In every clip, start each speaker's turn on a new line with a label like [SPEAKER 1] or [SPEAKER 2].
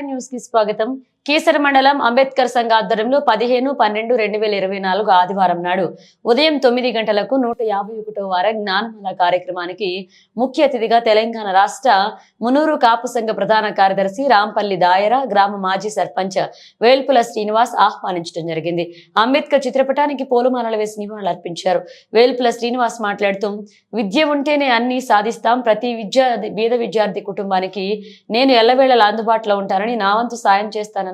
[SPEAKER 1] News కి స్వాగతం కీసర మండలం అంబేద్కర్ సంఘ ఆధ్వర్యంలో పదిహేను పన్నెండు రెండు వేల ఇరవై నాలుగు ఆదివారం నాడు ఉదయం తొమ్మిది గంటలకు నూట యాభై ఒకటో వార జ్ఞానమాల కార్యక్రమానికి ముఖ్య అతిథిగా తెలంగాణ రాష్ట్ర మునూరు కాపు సంఘ ప్రధాన కార్యదర్శి రాంపల్లి దాయరా గ్రామ మాజీ సర్పంచ్ వేల్పుల శ్రీనివాస్ ఆహ్వానించడం జరిగింది. అంబేద్కర్ చిత్రపటానికి పూలమాలలు వేసి నివాళులు అర్పించారు. వేల్పుల శ్రీనివాస్ మాట్లాడుతూ విద్య ఉంటేనే అన్ని సాధిస్తాం. ప్రతి విద్యార్థి బీద విద్యార్థి కుటుంబానికి నేను ఎల్లవేళలా అందుబాటులో ఉంటానని నా వంతు సాయం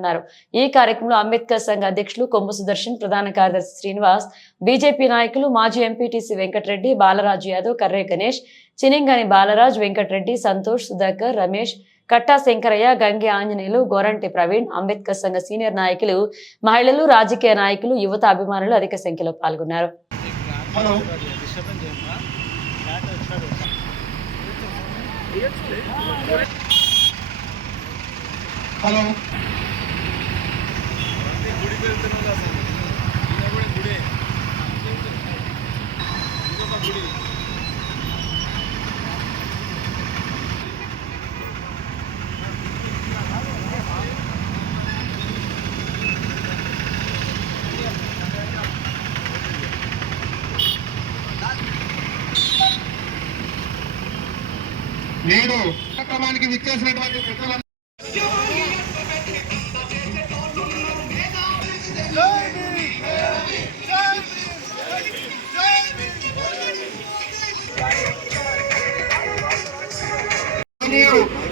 [SPEAKER 1] పాల్గొన్నారు ఈ కార్యక్రమంలో అంబేద్కర్ సంఘ అధ్యక్షులు కొమ్ము సుదర్శన్ ప్రధాన కార్యదర్శి శ్రీనివాస్ బీజేపీ నాయకులు మాజీ ఎంపీటీసీ వెంకటరెడ్డి బాలరాజు యాదవ్ కర్రే గణేష్ చినింగని బాలరాజ్ వెంకటరెడ్డి సంతోష్ సుధాకర్ రమేష్ కట్టా శంకరయ్య గంగే ఆంజనేయులు గోరంటి ప్రవీణ్ అంబేద్కర్ సంఘ సీనియర్ నాయకులు మహిళలు రాజకీయ నాయకులు యువత అభిమానులు అధిక సంఖ్యలో పాల్గొన్నారు.
[SPEAKER 2] హలో. హలో నేడు కార్యక్రమానికి విచ్చేసినటువంటి పెద్దల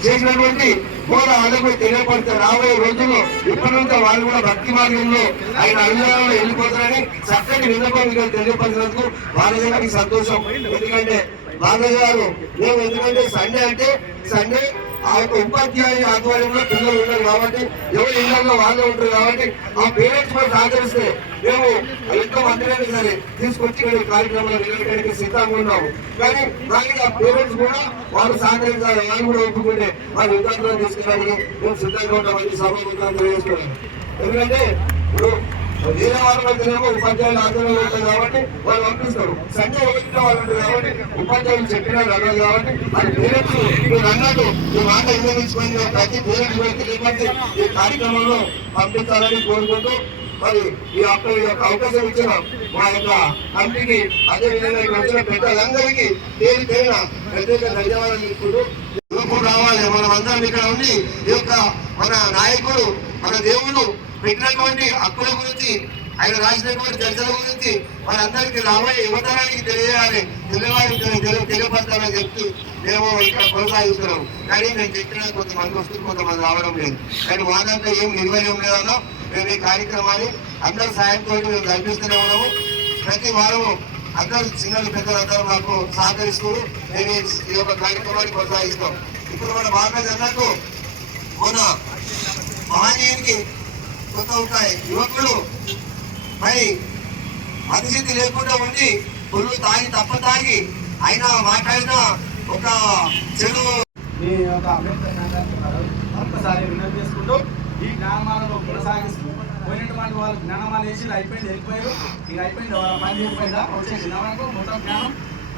[SPEAKER 2] చేసినటువంటి ఘోర అడుగు తెలియపడితే రాబోయే రోజుల్లో ఇప్పటి నుంచి వాళ్ళు కూడా భక్తి మార్గంలో ఆయన అభిమానంలో వెళ్ళిపోతారని చక్కటి విన్నపం తెలియపరిచినందుకు వాళ్ళ గారికి సంతోషం. ఎందుకంటే బాలయ్య గారు మేము ఎందుకంటే సండే అంటే సండే ఆ యొక్క ఉపాధ్యాయ ఆధ్వర్యంలో పిల్లలు ఉన్నారు కాబట్టి ఎవరి ఇళ్ళలో వాళ్ళే ఉంటారు కాబట్టి ఆ పేరెంట్స్ కూడా సహకరిస్తే సరే తీసుకొచ్చి ఇక్కడ కార్యక్రమాలు నిర్వహించడానికి సిద్ధంగా ఉన్నాము. కానీ దానికి ఆ పేరెంట్స్ కూడా వాళ్ళు సహకరించాలి వాళ్ళు కూడా ఒప్పుకుంటే వాళ్ళు విద్యార్థులను తీసుకురావడానికి మేము సిద్ధంగా ఉంటామని సభ తెలియజేస్తున్నాను ఎందుకంటే ఇప్పుడు వేరే వాళ్ళ అయితేనేమో ఉపాధ్యాయులు ఆధ్వర్యంలో ఉంటారు కాబట్టి వాళ్ళు పంపిస్తారు. సంఖ్య ఒకటిలో వాళ్ళు ఉంటారు కాబట్టి ఉపాధ్యాయులు చెప్పినా అన్నారు కాబట్టి అది పేరెంట్స్ మీరు అన్నట్టు ఈ మాట వినియోగించుకొని ప్రతి పేరెంట్స్ వ్యక్తి ఈ కార్యక్రమంలో పంపించాలని కోరుకుంటూ మరి ఈ యొక్క ఈ యొక్క అవకాశం ఇచ్చిన మా యొక్క కమిటీకి అదే విధంగా ఇక్కడ వచ్చిన పెద్దలందరికీ పేరు పేరున ప్రత్యేక ధన్యవాదాలు తెలుపుకుంటూ రావాలి. మనం అందరం ఇక్కడ ఉండి ఈ యొక్క మన నాయకుడు మన దేవుడు పెట్టినటువంటి హక్కుల గురించి ఆయన రాసినటువంటి చర్చల గురించి వారందరికీ రాబోయే యువతరానికి తెలియాలి తెలియాలి తెలియపరచాలని చెప్తూ మేము ఇక్కడ కొనసాగిస్తున్నాం కానీ నేను చెప్పిన కొంతమంది వస్తుంది కొంతమంది రావడం లేదు. కానీ మాదంతా ఏం నిర్వహణం లేదన్నా మేము ఈ కార్యక్రమాన్ని అందరి సాయంతో మేము కల్పిస్తూనే ఉన్నాము. ప్రతి వారము అందరు చిన్నలు పెద్దలందరూ మాకు సహకరిస్తూ మేము ఈ- యొక్క కార్యక్రమాన్ని కొనసాగిస్తాం. ఇప్పుడు మన బాగా అన్నట్టు మన మహనీయునికి కొంత ఉంటాయి. యువకులు మరి మనిషికి లేకుండా ఉండి పుల్లు తాగి తప్ప తాగి అయినా మాట్లాడిన ఒక చెడు
[SPEAKER 3] మీ యొక్క అంబేద్కర్ ఒక్కసారి విన్నది చేసుకుంటూ ఈ గ్రామాలను కొనసాగిస్తూ పోయినటువంటి వాళ్ళు జ్ఞానం అనేసి అయిపోయింది వెళ్ళిపోయారు. ఇక అయిపోయింది వాళ్ళ పని అయిపోయిందా? వచ్చే జ్ఞానంకు మొత్తం జ్ఞానం.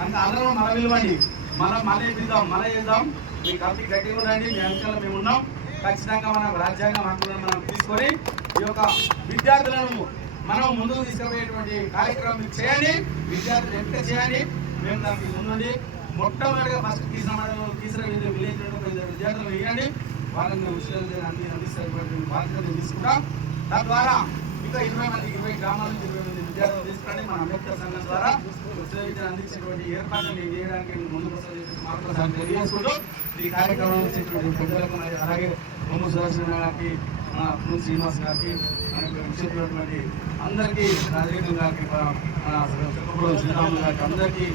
[SPEAKER 3] అంత అందరం మన విలువండి మనం మళ్ళీ పిలుద్దాం మళ్ళీ చేద్దాం. మీ కమిటీ గట్టిగా ఉండండి మీ అంశాలు మేము ఉన్నాం. ఖచ్చితంగా మనం రాజ్యాంగం హక్కులను మనం తీసుకొని ఈ యొక్క విద్యార్థులను మనం ముందుకు తీసుకుపోయేటువంటి కార్యక్రమం మీరు చేయండి. విద్యార్థులు ఎంత చేయండి మేము దానికి ముందుండి. మొట్టమొదటిగా ఫస్ట్ తీసుకున్న తీసుకున్న విలేజ్ విద్యార్థులు వేయండి. వాళ్ళని ఉచితంగా అన్ని బాధ్యత తీసుకుంటాం. తద్వారా ఇంకా ఇరవై మంది ఇరవై గ్రామాల నుంచి ఇరవై మంది విద్యార్థులు తీసుకురండి మన అంబేద్కర్ సంఘం ద్వారా ఉచిత విద్యను అందించేటువంటి ఏర్పాట్లు చేయడానికి ముందుకు ఒకసారి తెలియజేసుకుంటూ ఈ కార్యక్రమం వచ్చేటువంటి పెద్దలకు మరి అలాగే బొమ్మ సుదర్శన గారికి మన శ్రీనివాస్ గారికి మనకు విచ్చేటువంటి అందరికీ రాజకీయ గారికి శ్రీరాములు గారికి అందరికీ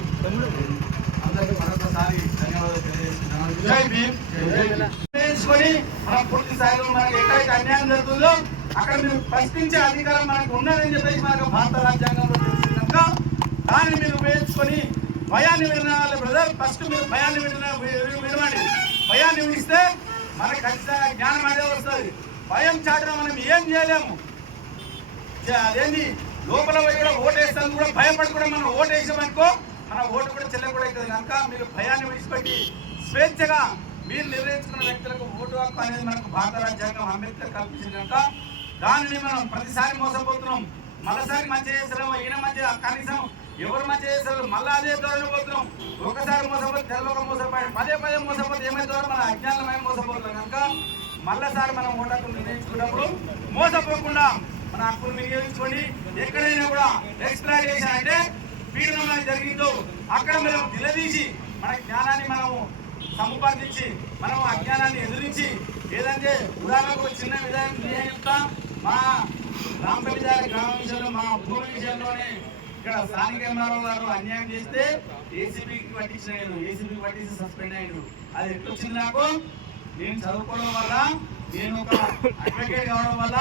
[SPEAKER 3] అందరికీ మరొకసారి ధన్యవాదాలు తెలియజేస్తున్నాను జై భీమ్ పూర్తి స్థాయిలో మనకి ఎక్కడైతే అన్యాయం జరుగుతుందో అక్కడ మీరు ప్రశ్నించే అధికారం మనకు ఉన్నదని చెప్పేసి మనకు భారత రాజ్యాంగంలో తెలిసింది దాన్ని మీరు ఉపయోగించుకొని భయాన్ని వినాలి బ్రదర్ ఫస్ట్ మీరు భయాన్ని విన వినవండి భయాన్ని విడిస్తే మనకు ఖచ్చితంగా జ్ఞానం అనేది వస్తుంది. భయం చాటడం మనం ఏం చేయలేము. అదేంటి లోపల పోయి కూడా ఓటేస్తాను కూడా భయపడి కూడా మనం ఓటేసామనుకో మన ఓటు కూడా చెల్లకూడదు కూడా కనుక మీరు భయాన్ని విడిచిపెట్టి స్వేచ్ఛగా మీరు నిర్ణయించుకున్న వ్యక్తులకు ఓటు హక్కు అనేది మనకు భారత రాజ్యాంగం అంబేద్కర్ కల్పించింది కనుక దానిని మనం ప్రతిసారి మోసపోతున్నాం. మరోసారి మంచి చేస్తున్నాం ఈయన మధ్య కనీసం ఎవరు మంచి చేస్తారు మళ్ళీ అదే దూరం పోతున్నాం. ఒకసారి మోసపోతే తెల్లొక మోసపోయాడు పదే పదే మోసపోతే ఏమైతే మన అజ్ఞానమైన మోసపోతున్నాం కనుక మళ్ళీసారి మనం ఓటర్లు నిర్ణయించుకున్నప్పుడు మోసపోకుండా మన హక్కులు వినియోగించుకొని ఎక్కడైనా కూడా ఎక్స్ప్లాయిటేషన్ అంటే పీడనం జరిగిందో అక్కడ మనం నిలదీసి మన జ్ఞానాన్ని మనము సముపార్జించి మనం అజ్ఞానాన్ని ఎదిరించి ఏదంటే ఉదాహరణకు చిన్న విధానం నేను చెప్తా. మా రాంపల్లి గ్రామ విషయంలో మా భూమి విషయంలోనే ఇక్కడ స్థానిక ఎంఆర్ఓ గారు అన్యాయం చేస్తే ఏసీబీకి పట్టించిన నేను ఏసీబీకి పట్టించి సస్పెండ్ అయ్యాడు అది ఎట్లా వచ్చింది నాకు? నేను చదువుకోవడం వల్ల నేను ఒక అడ్వకేట్ కావడం వల్ల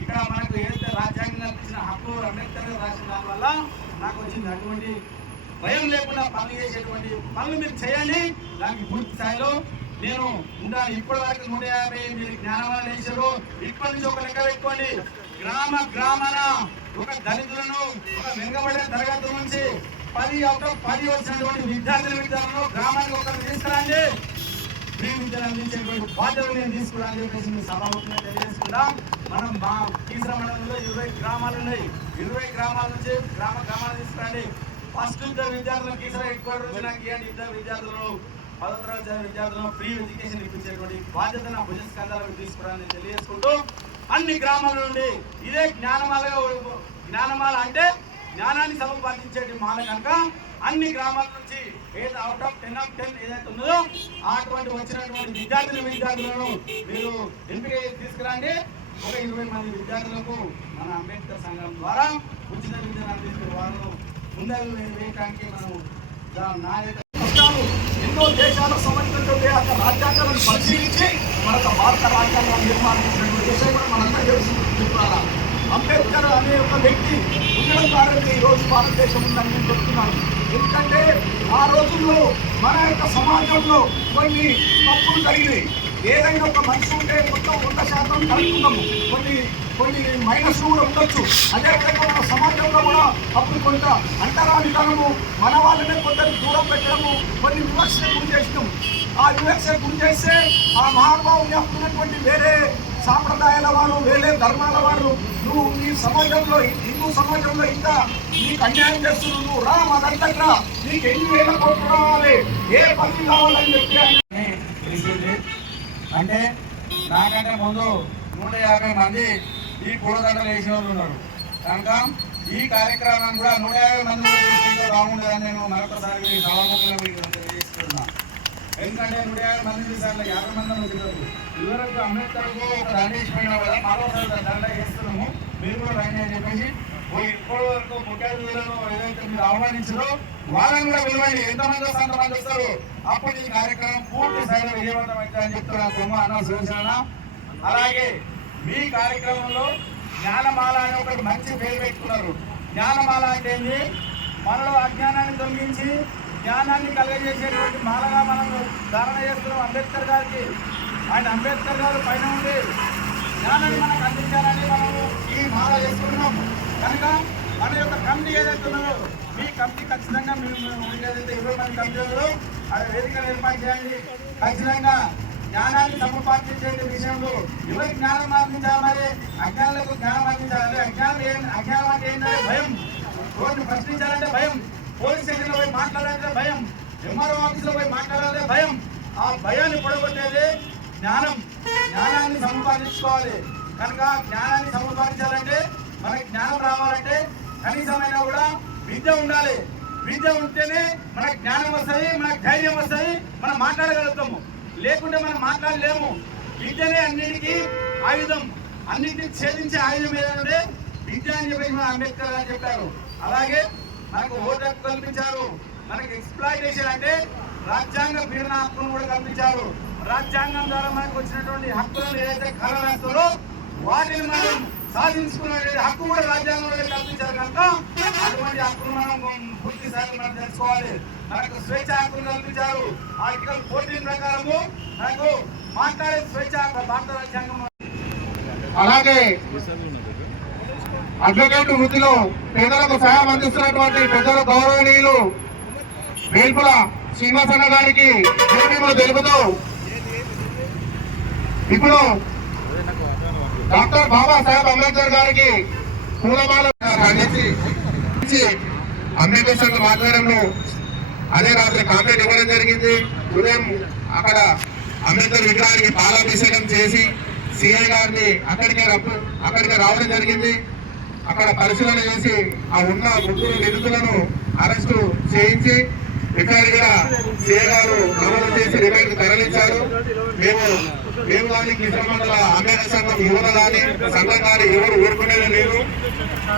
[SPEAKER 3] ఇక్కడ మనకు ఏదైతే రాజ్యాంగం కల్పించిన హక్కు అంబేద్కర్ రాసిన దాని వల్ల నాకు వచ్చింది అటువంటి భయం లేకుండా పనులు చేసేటువంటి పనులు మీరు చేయండి. దానికి పూర్తి స్థాయిలో నేను ఉండాలి ఇప్పటి వరకు నూట యాభై మీరు జ్ఞానవాళ్ళు వేసారు ఇప్పటి నుంచి ఒక లెక్క పెట్టుకోండి. గ్రామ గ్రామాన ఒక దళితులను ఒక వెనుకబడే తరగతి నుంచి పది అవుట్ పది వచ్చినటువంటి విద్యార్థుల విద్యార్థులు గ్రామానికి ఒకరు తీసుకురండి. ఫ్రీ విద్యను అందించేటువంటి బాధ్యతలు నేను తీసుకురాని చెప్పేసి మీ సభాముఖంగా తెలియజేసుకుందాం. మనం మా కీసర మండలంలో ఇరవై గ్రామాలు ఉన్నాయి. ఇరవై గ్రామాల నుంచి గ్రామ గ్రామాలు తీసుకురండి. ఫస్ట్ ఇద్దరు విద్యార్థులు కీసర హెడ్ క్వార్టర్ నుంచి నాకు ఇవ్వండి ఇద్దరు విద్యార్థులు పదో తరగతి విద్యార్థులను ఫ్రీ ఎడ్యుకేషన్ ఇప్పించేటువంటి బాధ్యత నా భుజ తీసుకురాని తెలియజేసుకుంటూ అన్ని గ్రామాల నుండి ఇదే జ్ఞానమాలగా జ్ఞానమాల అంటే జ్ఞానాన్ని సముపార్జించేటి మాల కనుక అన్ని గ్రామాల నుంచి ఏది out of ten of ten ఏదైతే ఉన్నదో అటువంటి వచ్చినటువంటి విద్యార్థులు విద్యార్థులను మీరు ఎంపిక తీసుకురండి. ఒక ఇరవై మంది విద్యార్థులకు మన అంబేద్కర్ సంఘం ద్వారా ఉచిత విద్యను అందించే వారు ముందరు వేయటానికి మనం నా ఎన్నో దేశాల సంబంధించినటువంటి ఆ యొక్క రాజ్యాంగాలను పరిశీలించి మన యొక్క భారత రాజ్యాంగాన్ని నిర్మాణించినటువంటి విషయం కూడా మనందరూ తెలుసు అంబేద్కర్ అనే ఒక వ్యక్తి ఉండడం కారణంగా ఈ రోజు భారతదేశం ఉందని నేను చెప్తున్నాను. ఎందుకంటే ఆ రోజుల్లో మన యొక్క సమాజంలో కొన్ని తప్పులు జరిగినాయి. ఏదైనా ఒక మనిషి ఉంటే మొత్తం వంద శాతం కలుపుకున్నాము కొన్ని కొన్ని మైనస్ కూడా ఉండొచ్చు. అదేవిధంగా మన సమాజంలో కూడా అప్పుడు కొంత అంటరానితనము మన వాళ్ళనే కొందరు దూరం పెట్టడము కొన్ని విమర్శలకు గురి చేసినాం. ఆ వివక్షకు గురి చేస్తే ఆ మహానుభావుని అప్పుడున్నటువంటి వేరే సాంప్రదాయాల వారు వేరే ధర్మాల వారు నువ్వు ఈ సమాజంలో హిందూ సమాజంలో ఇంత నీకు అన్యాయం చేస్తున్నావు నువ్వు రా మా దగ్గర నీకు ఎన్ని వేల కోట్లు రావాలి ఏ పని కావాలని చెప్పి అంటే నాకంటే ముందు నూట యాభై మంది ఈ పూలదండలు వేసిన వాళ్ళు ఉన్నారు. కనుక ఈ కార్యక్రమాన్ని కూడా నూట యాభై మంది కూడా బాగుండదని నేను మరొకసారి సభాముఖంగా మీకు తెలియజేస్తున్నా ఎందుకంటే నూట యాభై మంది చూసారు యాభై మంది వచ్చినారు ఇదివరకు అంబేద్కర్కు ఒక దండ వేసిపోయినా కదా మరోసారి దండ వేస్తున్నాము మీరు కూడా రండి అని చెప్పేసి ఓ ఇప్పటి వరకు ముఖ్య ఏదైతే మీరు ఆహ్వానించారో వాళ్ళని కూడా పిలవండి ఎంతమంది సంతమంది వస్తారు అప్పుడు ఈ కార్యక్రమం పూర్తి స్థాయిలో విజయవంతం అయితే అని చెప్తున్నా సొమ్ము అన్న శివసేన. అలాగే మీ కార్యక్రమంలో జ్ఞానమాల అని ఒకటి మంచి పేరు పెట్టుకున్నారు. జ్ఞానమాల అంటే ఏంటి మనలో అజ్ఞానాన్ని తొలగించి జ్ఞానాన్ని కలగజేసేటువంటి మాలగా మనం ధారణ చేస్తున్నాం అంబేద్కర్ గారికి. ఆయన అంబేద్కర్ గారు పైన ఉండి జ్ఞానాన్ని మనకు అందించాలని మనము ఈ మాల చేస్తున్నాం. కనుక మన యొక్క కమిటీ ఏదైతే ఉన్నదో మీ కమిటీ ఖచ్చితంగా మీరు ఏదైతే ఇరవై మంది కమిటీ ఉన్నదో అది వేదిక నిర్మాణం చేయండి. ఖచ్చితంగా జ్ఞానాన్ని సముపార్జించే విషయంలో ఎవరికి జ్ఞానం అందించాలి మరి? అజ్ఞానులకు జ్ఞానం అందించాలి. అజ్ఞానం ఏం అజ్ఞానం అంటే ఏంటంటే భయం. రోడ్డు ప్రశ్నించాలంటే భయం. పోలీస్ స్టేషన్లో పోయి మాట్లాడాలంటే భయం. ఎంఆర్ఓ ఆఫీస్లో పోయి మాట్లాడాలంటే భయం. ఆ భయాన్ని పొడగొట్టేది జ్ఞానం. జ్ఞానాన్ని సముపార్జించుకోవాలి కనుక జ్ఞానాన్ని సముపార్జించాలంటే మనకి జ్ఞానం రావాలంటే కనీసమైన కూడా విద్య ఉండాలి. విద్య ఉంటేనే మనకు జ్ఞానం వస్తుంది మనకు ధైర్యం వస్తుంది మనం మాట్లాడగలుగుతాము. లేకుంటే మనం మాట్లాడలేము. విద్యనే అన్నిటికీ ఆయుధం. అన్నిటిని ఛేదించే ఆయుధం ఏదంటే విద్య అని చెప్పేసి మన అంబేద్కర్ అని చెప్పారు. అలాగే మనకు ఓటు హక్కు కల్పించారు. మనకి ఎక్స్ప్లాయిటేషన్ అంటే రాజ్యాంగ పీడన హక్కును కూడా కల్పించారు. రాజ్యాంగం ద్వారా మనకు వచ్చినటువంటి హక్కులను ఏదైతే కలరాస్తారో వాటిని మనం సాధించుకునే హక్కు కూడా రాజ్యాంగంలో కల్పించారు కనుక అటువంటి హక్కును మనం పూర్తి స్థాయిలో మనం తెలుసుకోవాలి. మనకు స్వేచ్ఛ హక్కును కల్పించారు. ఆర్టికల్ ఫోర్టీన్ ప్రకారము మనకు మాట్లాడే స్వేచ్ఛ భారత రాజ్యాంగం
[SPEAKER 4] అలాగే అడ్వకేట్ వృత్తిలో పేదలకు సహాయం అందిస్తున్నటువంటి పెద్దల గౌరవనీయులు వేల్పుల శ్రీనివాసన్న గారికి తెలుపుతూ ఇప్పుడు డాక్టర్ బాబాసాహెబ్ అంబేద్కర్ గారికి పూలమాల అందించి అంబేద్కర్ సంఘ మాట్లాడంలో అదే రాత్రి కాంప్లైంట్ ఇవ్వడం జరిగింది. ఉదయం అక్కడ అంబేద్కర్ విగ్రహానికి పాలాభిషేకం చేసి సిఐ గారిని అక్కడికే రప్పు అక్కడికి రావడం జరిగింది. అక్కడ పరిశీలన చేసి ఆ ఉన్న ముగ్గురు నిధులను అరెస్టు చేయించి రికార్డు కూడా గారు నమోదు చేసి రిమాండ్ తరలించారు. మేము మేము కానీ కిషన్ మండల సంఘం యువత కానీ సంఘం కానీ ఎవరు ఊరుకునేది లేదు.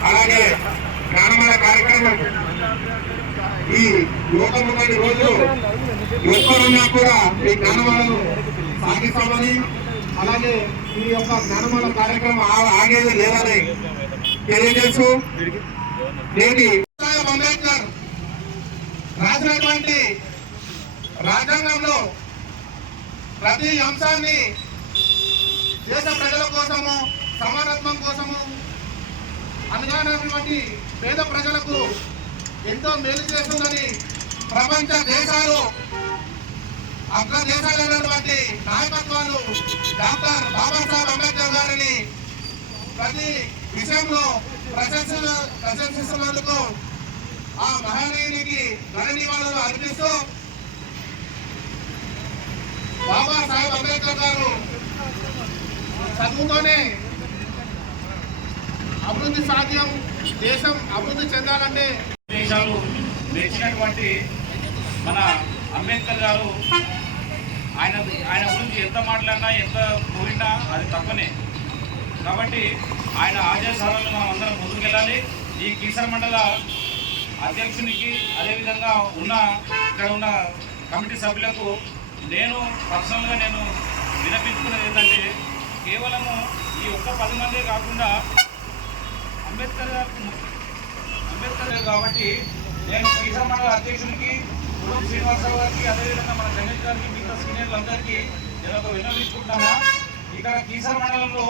[SPEAKER 4] అలాగే జ్ఞానమాల కార్యక్రమం ఈ లోకమున్నది రోజులు ఎక్కడున్నా కూడా ఈ జ్ఞానమాలను సాగిస్తామని అలాగే ఈ యొక్క జ్ఞానమాల కార్యక్రమం ఆగేది లేదని తెలియజేస్తూ నేటి రాసినటువంటి రాజ్యాంగంలో ప్రతి అంశాన్ని దేశ ప్రజల కోసము సమానత్వం కోసము అనగానటువంటి పేద ప్రజలకు ఎంతో మేలు చేస్తుందని ప్రపంచ దేశాలు అగ్ర దేశాలైనటువంటి నాయకత్వాలు డాక్టర్ బాబాసాహెబ్ అంబేద్కర్ గారిని ప్రతి విషయంలో ప్రశంస ప్రశంసిస్తున్నందుకు ఆ మహనీయునికి ఘననివాళులు అర్పిస్తూ బాబా సాహెబ్ అంబేద్కర్ గారు చదువుతోనే అభివృద్ధి సాధ్యం దేశం అభివృద్ధి చెందాలంటే
[SPEAKER 3] దేశాలు మెచ్చినటువంటి మన అంబేద్కర్ గారు ఆయన ఆయన గురించి ఎంత మాట్లాడినా ఎంత కోరినా అది తప్పనే. కాబట్టి ఆయన ఆదేశాలను మనం అందరం ముందుకెళ్ళాలి. ఈ కీసర మండల అధ్యక్షునికి అదేవిధంగా ఉన్న ఇక్కడ ఉన్న కమిటీ సభ్యులకు నేను పర్సనల్గా నేను వినపించుకునేది ఏంటంటే కేవలము ఈ ఒక్క పది మందే కాకుండా అంబేద్కర్ అంబేద్కర్ గారు కాబట్టి నేను శ్రీశైలం మండల అధ్యక్షునికి గురం శ్రీనివాసరావు గారికి అదేవిధంగా మన గణేష్ గారికి మిగతా సీనియర్లందరికీ నేను ఒక విన్నవించుకుంటున్నా ఇక్కడ కీసర్ మండలంలో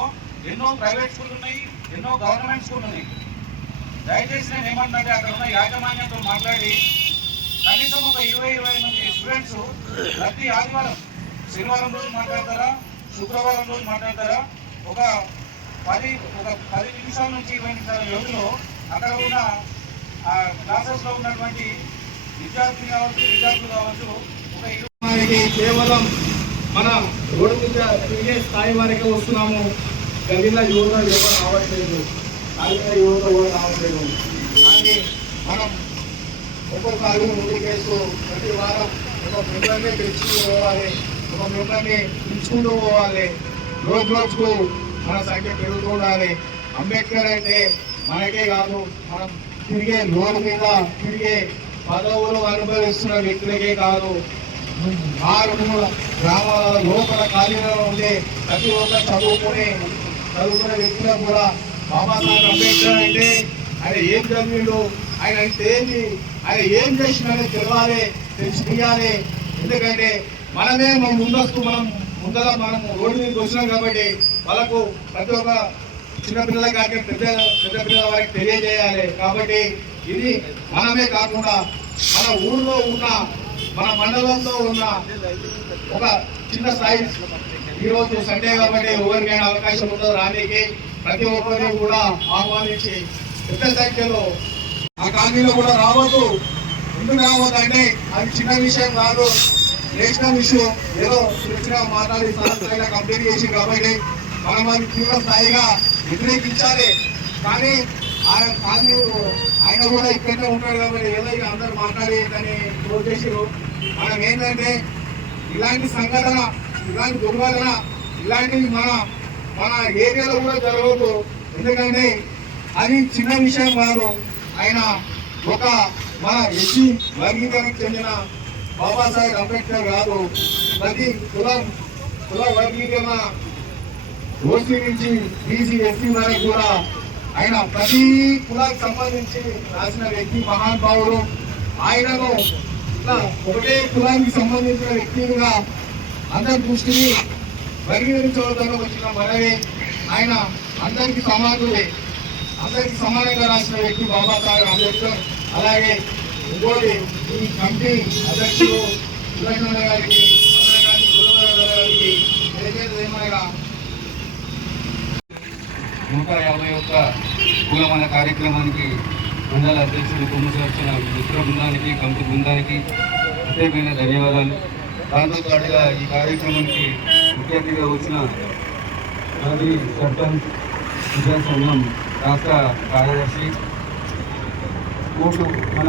[SPEAKER 3] ఎన్నో ప్రైవేట్ స్కూళ్ళు ఉన్నాయి ఎన్నో గవర్నమెంట్ స్కూళ్ళు ఉన్నాయి. దయచేసి నేను ఏమంటే అక్కడ ఉన్న యాజమాన్యంతో మాట్లాడి కనీసం ఒక ఇరవై ఇరవై మంది స్టూడెంట్స్ ప్రతి ఆదివారం శనివారం రోజు మాట్లాడతారా? శుక్రవారం రోజు మాట్లాడతారా? ఒక పది ఒక పది నిమిషాల నుంచి ఇరవై నిమిషాల వ్యవధిలో అక్కడ ఉన్న ఆ ఉన్నటువంటి విద్యార్థులు కావచ్చు విద్యార్థులు కావచ్చు ఒక ఇరవై
[SPEAKER 4] కేవలం మన రోడ్డు మీద తిరిగే స్థాయి వరకే వస్తున్నాము. గదిలో యువత ఎవరు రావట్లేదు. కాలిన యువత కూడా రావట్లేదు కానీ మనం ఒక్కొక్కరు ముందుకేస్తూ ప్రతి వారం ఒక మెంబర్ని పెంచుకుంటూ పోవాలి ఒక మెంబర్ని ఉంచుకుంటూ పోవాలి రోజు రోజుకు మన సంఖ్య పెరుగుతూ ఉండాలి. అంబేద్కర్ అంటే మనకే కాదు మనం తిరిగే రోడ్డు మీద తిరిగే పదవులు అనుభవిస్తున్న వ్యక్తులకే కాదు మారుమూల గ్రామాల లోపల ఖాళీలో ఉండే ప్రతి ఒక్క చదువుకునే చదువుకునే వ్యక్తులకు కూడా బాబాసాహెబ్ అంబేద్కర్ అంటే ఆయన ఏం చదివిండు? ఆయన అంటే ఏంటి ఆయన ఏం చేసినాడో తెలవాలి తెలుసుకుయాలి ఎందుకంటే మనమే మన ముందస్తు మనం ముందర మనం రోడ్డు మీదకి వచ్చినాం కాబట్టి వాళ్ళకు ప్రతి ఒక్క చిన్నపిల్లల కాక పెద్ద పెద్ద పిల్లల వారికి తెలియజేయాలి. కాబట్టి ఇది మనమే కాకుండా మన ఊళ్ళో ఉన్న మన మండలంలో ఉన్న ఒక చిన్న స్థాయి. ఈరోజు సండే కాబట్టి ఎవరికైనా అవకాశం ఉందో రానికి ప్రతి ఒక్కరిని కూడా ఆహ్వానించి పెద్ద సంఖ్యలో ఆ కాలనీలో కూడా రావద్దు. ఎందుకు రావద్దు అంటే అది చిన్న విషయం కాదు. National issue. ఏదో చిన్న మాట్లాడి స్థాయిగా కంప్లీట్ చేసి కాబట్టి మనం అది తీవ్ర స్థాయిగా వ్యతిరేకించాలి. కానీ ఆయన కాలనీ ఆయన కూడా ఇక్కడనే ఉంటాడు కాబట్టి ఏదో అందరూ మాట్లాడి దాన్ని క్లోజ్ చేసారు మనం ఏంటంటే ఇలాంటి సంఘటన ఇలాంటి దుర్ఘటన ఇలాంటివి మన మన ఏరియాలో కూడా జరగదు. ఎందుకంటే అది చిన్న విషయం కాదు. ఆయన ఒక మన ఎస్సీ వర్గీకరణకు చెందిన బాబాసాహెబ్ అంబేద్కర్ కాదు ప్రతి కులం కుల వర్గీకరణ ఓసీ నుంచి బీసీ ఎస్సీ వరకు కూడా ఆయన ప్రతి కులానికి సంబంధించి రాసిన వ్యక్తి మహానుభావుడు ఆయనను ఇట్లా ఒకటే కులానికి సంబంధించిన వ్యక్తిగా అందరి దృష్టిని పరిగణించవద్దని వచ్చిన మనవి ఆయన అందరికీ సమానుడే అందరికీ సమానంగా రాసిన వ్యక్తి బాబాసాహెబ్ అంబేద్కర్. అలాగే ఇంకోటి ఈ కంపెనీ అధ్యక్షులు సులక్షణ గారికి గారికి గురుగారు
[SPEAKER 5] నూట యాభై ఒక్క కులమైన కార్యక్రమానికి మండల అధ్యక్షుడు కొమ్మసి వచ్చిన మిత్ర బృందానికి కమిటీ బృందానికి ప్రత్యేకమైన ధన్యవాదాలు. దాంతో పాటుగా ఈ కార్యక్రమానికి ముఖ్య అతిథిగా వచ్చిన మాజీ సర్పంచ్ విద్యా సంఘం రాష్ట్ర కార్యదర్శి. ఓటు మన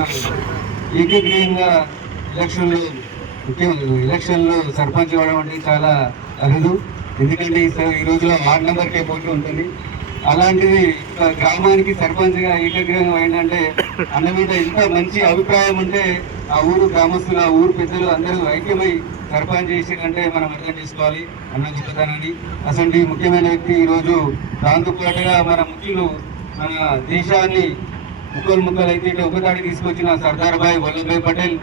[SPEAKER 5] ఏకగ్రీయంగా ఎలక్షన్లు ముఖ్యం ఎలక్షన్లో సర్పంచ్ ఇవ్వడం అంటే చాలా అరుదు. ఎందుకంటే ఈ ఈ రోజులో వార్డ్ నెంబర్కే పోటీ ఉంటుంది. అలాంటిది గ్రామానికి సర్పంచ్గా ఏకగ్రీవంగా ఏంటంటే అన్న మీద ఇంత మంచి అభిప్రాయం ఉంటే ఆ ఊరు గ్రామస్తులు ఆ ఊరు పెద్దలు అందరూ ఐక్యమై సర్పంచ్ చేసిరంటే మనం అర్థం చేసుకోవాలి అన్న గొప్పతనాన్ని అసలు ముఖ్యమైన వ్యక్తి ఈరోజు దాంతో పాటుగా మన ముఖ్యులు మన దేశాన్ని ముక్కలు ముక్కలు అయితే ఒకదాడి తీసుకొచ్చిన సర్దార్ భాయ్ వల్లభాయ్ పటేల్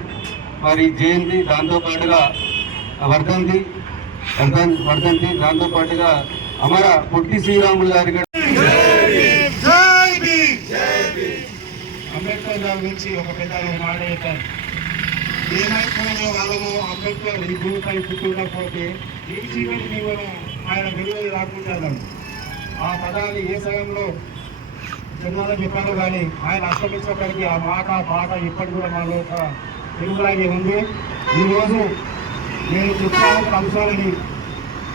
[SPEAKER 5] వారి జయంతి దాంతో పాటుగా వర్ధంతి వర్ధన్ వర్ధంతి దాంతో పాటుగా అమర పొట్టి శ్రీరాములు గారి
[SPEAKER 6] అంబేద్కర్ గారి గురించి ఒక పెద్ద మాట చెప్పారు ఏమైపోయిన వాళ్ళము అంబేద్కర్ ఈ భూమిపై ఈ చీకటి జీవనం ఆయన విలువలు రాకుండా ఆ పదాన్ని ఏ సమయంలో జన్మలో చెప్పాను కానీ ఆయన అష్టమించడానికి ఆ మాట పాట ఇప్పటి కూడా మనలో ఒక తెలుగులాగే ఉంది. ఈరోజు నేను చెప్పాల్సిన అంశాలని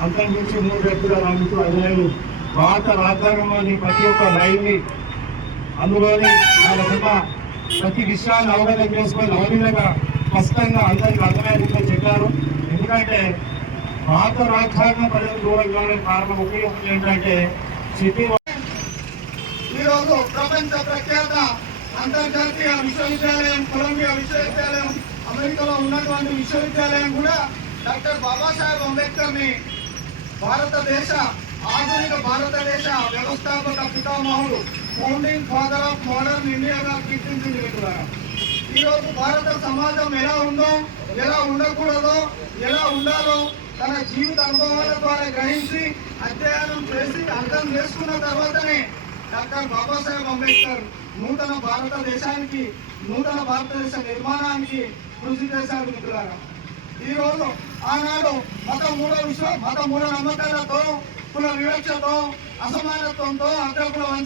[SPEAKER 6] అంతకుమించి మూడు వ్యక్తులు నాకు అధినాయులు భారత రాజ్యాంగంలోని ప్రతి ఒక్క లైన్ని అందులోని ఆయన ఉన్న ప్రతి విషయాన్ని అవగాహన చేసుకొని అవలీలగా స్పష్టంగా అందరికి అర్థమయ్యేట్టుగా చెప్పారు. ఎందుకంటే భారత రాజ్యాంగం ప్రజలు దూరం కావడానికి కారణం ఉపయోగం ఏంటంటే సిటీ
[SPEAKER 7] ఈరోజు ప్రపంచ ప్రఖ్యాత అంతర్జాతీయ విశ్వవిద్యాలయం కొలంబియా విశ్వవిద్యాలయం అమెరికాలో ఉన్నటువంటి విశ్వవిద్యాలయం కూడా డాక్టర్ బాబాసాహెబ్ అంబేద్కర్ని భారతదేశ ఆధునిక భారతదేశ వ్యవస్థాపక పితామహుడు ఫౌండింగ్ ఫాదర్ ఆఫ్ మోడర్న్ ఇండియాగా కీర్తించింది మిత్రులారా ఈరోజు భారత సమాజం ఎలా ఉందో ఎలా ఉండకూడదో ఎలా ఉండాలో తన జీవిత అనుభవాల ద్వారా గ్రహించి అధ్యయనం చేసి అర్థం చేసుకున్న తర్వాతనే డాక్టర్ బాబాసాహెబ్ అంబేద్కర్ నూతన భారతదేశానికి నూతన భారతదేశ నిర్మాణానికి కృషి చేశారు మిత్రులారా. ఈ రోజు ఆనాడు మత మూల విశ్వ మత మూల నమ్మకాలతో కుల వివక్షతో అసమానత్వంతో అగ్రకుల వంచ